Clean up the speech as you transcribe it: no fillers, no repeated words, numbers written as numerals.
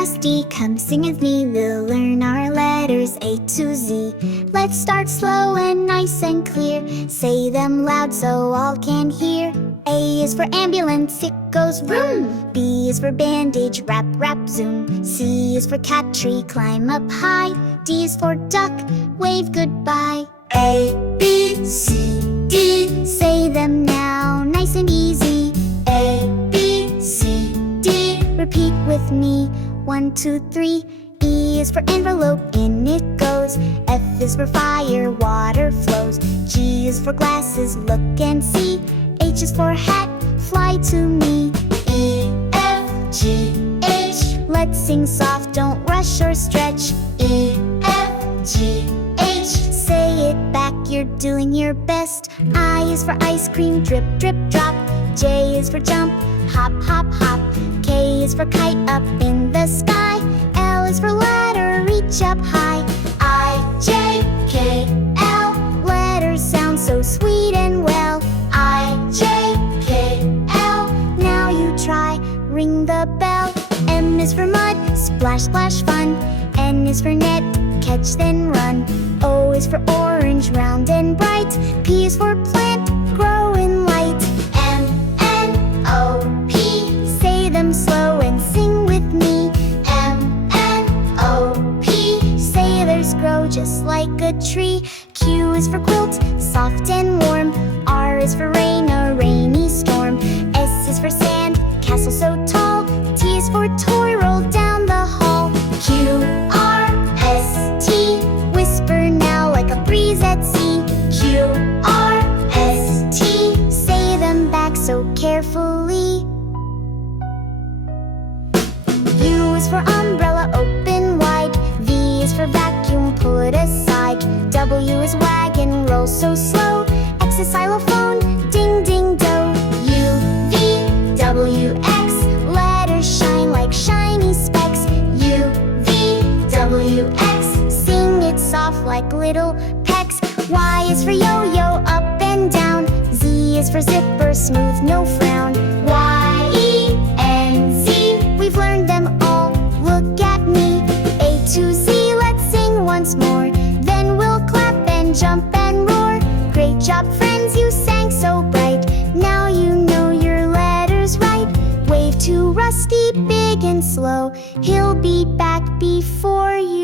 Rusty, come sing with me. We'll learn our letters A to Z. Let's start slow and nice and clear. Say them loud so all can hear. A is for ambulance, it goes vroom. B is for bandage, rap, rap, zoom. C is for cat tree, climb up high. D is for duck, wave goodbye. A, B, C, D. Say them now, nice and easy. A, B, C, D. Repeat with me, 1, 2, 3. E is for envelope, in it goes. F is for fire, water flows. G is for glasses, look and see. H is for hat, fly to me. E, F, G, H. Let's sing soft, don't rush or stretch. E, F, G, H. Say it back, you're doing your best. I is for ice cream, drip, drip, drop. J is for jump, hop, hop, hop. K is for kite, up in the sky. L is for ladder, reach up high. I, J, K, L. Letters sound so sweet and well. I, J, K, L. Now you try, ring the bell. M is for mud, splash, splash, fun. N is for net, catch then run. O is for orange, round and bright. P is for plant, grow in light. M, N, O, P. Say them slow and sing with me. M, N, O, P. Sailors grow just like a tree. Q is for quilt, soft and warm. R is for rain, a rainy storm. S is for sand, castle so tall. T is for toy, roll down the hall. Q, R, S, T. Whisper now like a breeze at sea. Q, R, S, T. Say them back so carefully. U is for umbrella, open wide. V is for vacuum, pull it aside. W is wagon, roll so slow. X is xylophone, ding ding do. U, V, W, X. Letters shine like shiny specks. U, V, W, X. Sing it soft like little pecks. Y is for yo-yo, up and down. Z is for zipper, smooth, no frown. Y, E, and Z. We've learned them all, look at me. A to Z, let's sing once more. Then we'll clap and jump and roar. Great job, friends, you sang so bright. Now you know your letters right. Wave to Rusty, big and slow. He'll be back before you